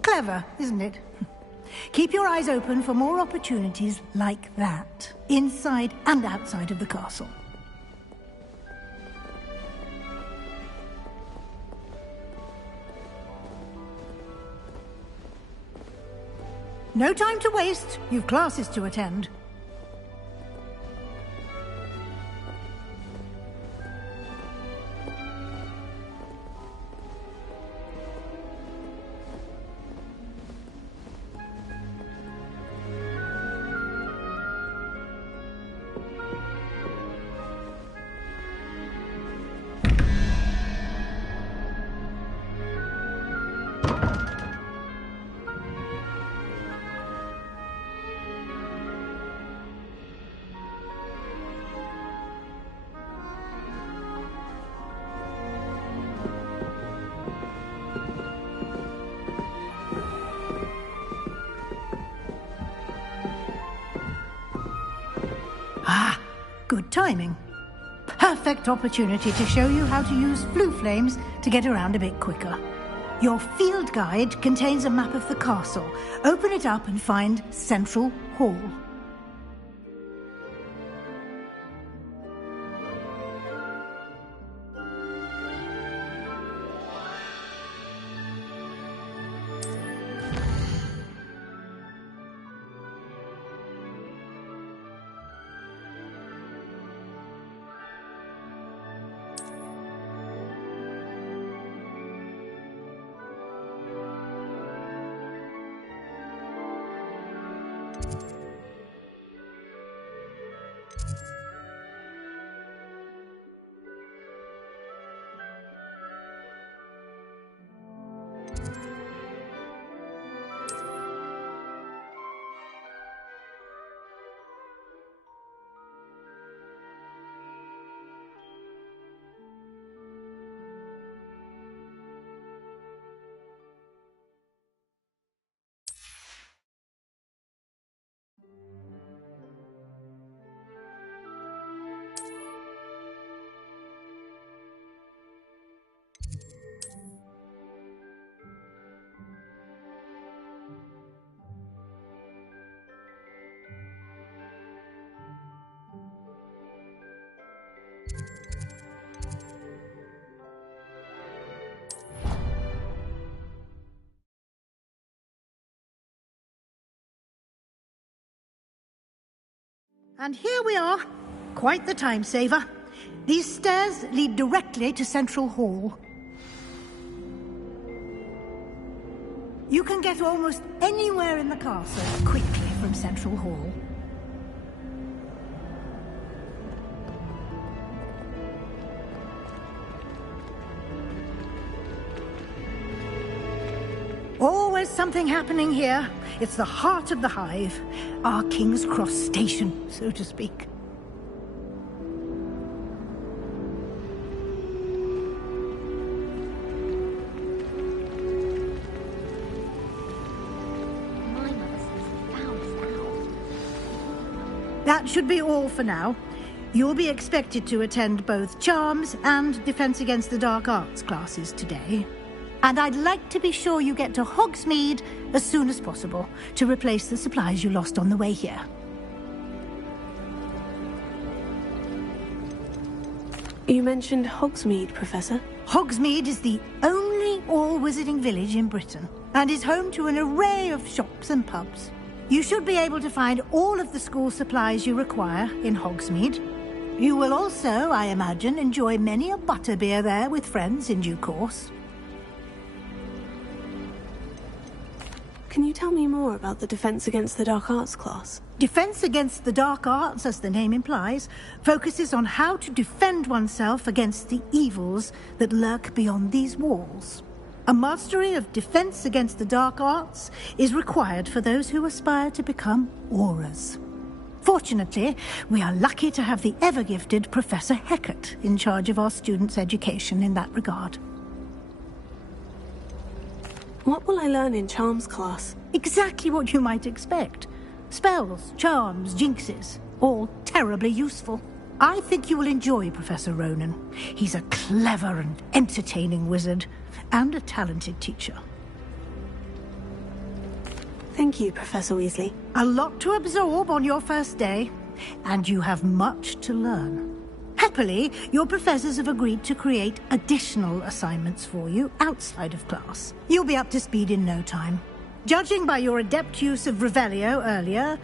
Clever, isn't it? Keep your eyes open for more opportunities like that, inside and outside of the castle. No time to waste. You've classes to attend. Ah, good timing. Perfect opportunity to show you how to use flue flames to get around a bit quicker. Your field guide contains a map of the castle. Open it up and find Central Hall. And here we are. Quite the time saver. These stairs lead directly to Central Hall. You can get almost anywhere in the castle quickly from Central Hall. Always something happening here. It's the heart of the hive. Our King's Cross station, so to speak. That should be all for now. You'll be expected to attend both Charms and Defense Against the Dark Arts classes today. And I'd like to be sure you get to Hogsmeade as soon as possible to replace the supplies you lost on the way here. You mentioned Hogsmeade, Professor. Hogsmeade is the only all-wizarding village in Britain and is home to an array of shops and pubs. You should be able to find all of the school supplies you require in Hogsmeade. You will also, I imagine, enjoy many a butterbeer there with friends in due course. Can you tell me more about the Defense Against the Dark Arts class? Defense Against the Dark Arts, as the name implies, focuses on how to defend oneself against the evils that lurk beyond these walls. A mastery of Defense Against the Dark Arts is required for those who aspire to become Aurors. Fortunately, we are lucky to have the ever-gifted Professor Hecat in charge of our students' education in that regard. What will I learn in Charms class? Exactly what you might expect. Spells, charms, jinxes, all terribly useful. I think you will enjoy Professor Ronan. He's a clever and entertaining wizard, and a talented teacher. Thank you, Professor Weasley. A lot to absorb on your first day, and you have much to learn. Happily, your professors have agreed to create additional assignments for you outside of class. You'll be up to speed in no time. Judging by your adept use of Revelio earlier,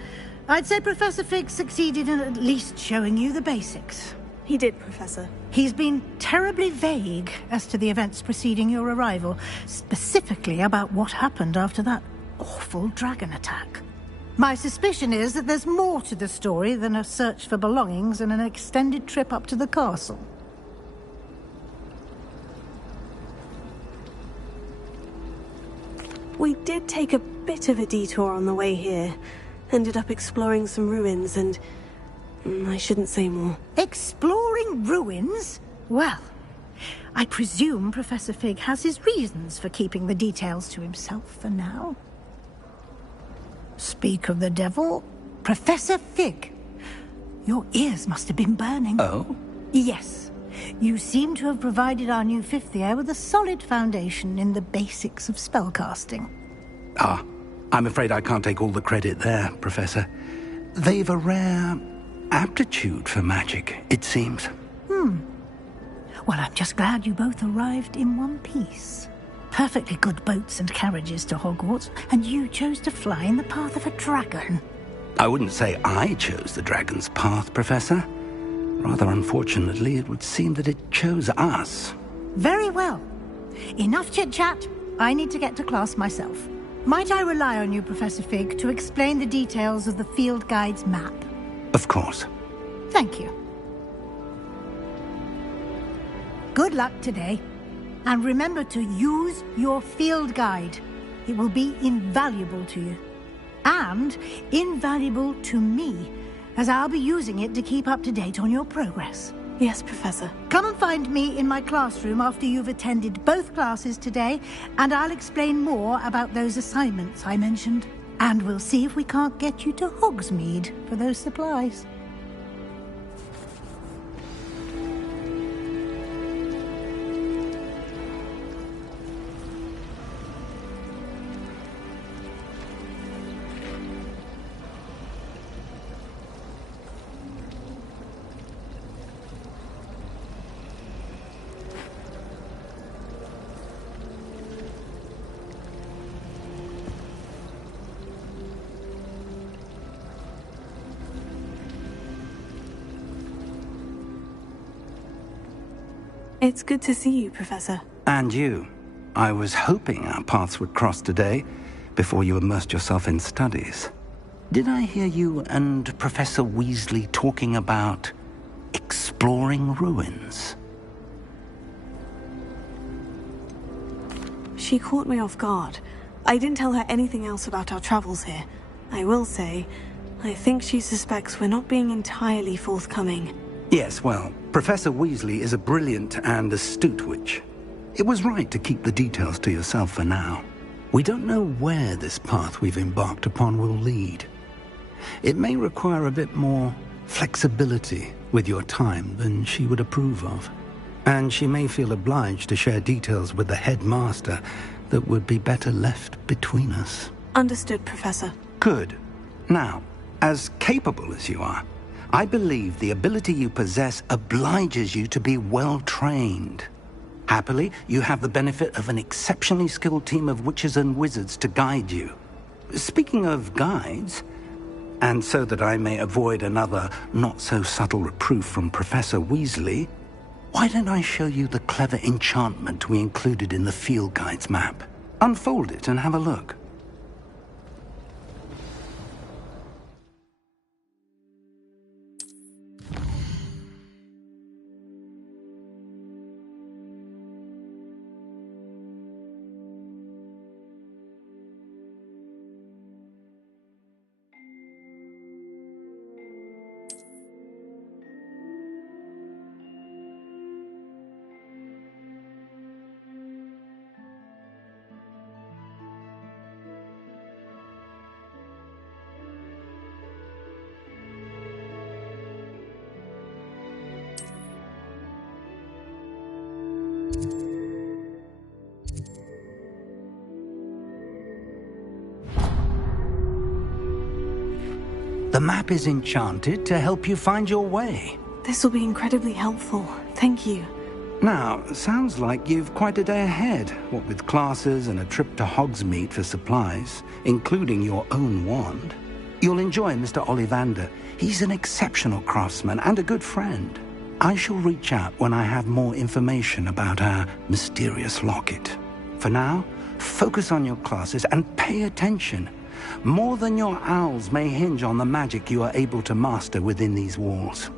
I'd say Professor Fig succeeded in at least showing you the basics. He did, Professor. He's been terribly vague as to the events preceding your arrival, specifically about what happened after that awful dragon attack. My suspicion is that there's more to the story than a search for belongings and an extended trip up to the castle. We did take a bit of a detour on the way here. Ended up exploring some ruins and... I shouldn't say more. Exploring ruins? Well, I presume Professor Fig has his reasons for keeping the details to himself for now. Speak of the devil, Professor Fig. Your ears must have been burning. Oh? Yes. You seem to have provided our new fifth year with a solid foundation in the basics of spellcasting. Ah, I'm afraid I can't take all the credit there, Professor. They've a rare aptitude for magic, it seems. Well, I'm just glad you both arrived in one piece. Perfectly good boats and carriages to Hogwarts, and you chose to fly in the path of a dragon. I wouldn't say I chose the dragon's path, Professor. Rather unfortunately, it would seem that it chose us. Very well. Enough chit-chat. I need to get to class myself. Might I rely on you, Professor Fig, to explain the details of the field guide's map? Of course. Thank you. Good luck today. And remember to use your field guide. It will be invaluable to you. And invaluable to me, as I'll be using it to keep up to date on your progress. Yes, Professor. Come and find me in my classroom after you've attended both classes today, and I'll explain more about those assignments I mentioned. And we'll see if we can't get you to Hogsmeade for those supplies. It's good to see you, Professor. And you. I was hoping our paths would cross today, before you immersed yourself in studies. Did I hear you and Professor Weasley talking about exploring ruins? She caught me off guard. I didn't tell her anything else about our travels here. I will say, I think she suspects we're not being entirely forthcoming. Yes, well, Professor Weasley is a brilliant and astute witch. It was right to keep the details to yourself for now. We don't know where this path we've embarked upon will lead. It may require a bit more flexibility with your time than she would approve of. And she may feel obliged to share details with the headmaster that would be better left between us. Understood, Professor. Good. Now, as capable as you are, I believe the ability you possess obliges you to be well trained. Happily, you have the benefit of an exceptionally skilled team of witches and wizards to guide you. Speaking of guides, and so that I may avoid another not-so-subtle reproof from Professor Weasley, why don't I show you the clever enchantment we included in the field guide's map? Unfold it and have a look. The map is enchanted to help you find your way. This will be incredibly helpful. Thank you. Now, sounds like you've quite a day ahead, what with classes and a trip to Hogsmeade for supplies, including your own wand. You'll enjoy Mr. Ollivander. He's an exceptional craftsman and a good friend. I shall reach out when I have more information about our mysterious locket. For now, focus on your classes and pay attention. More than your owls may hinge on the magic you are able to master within these walls.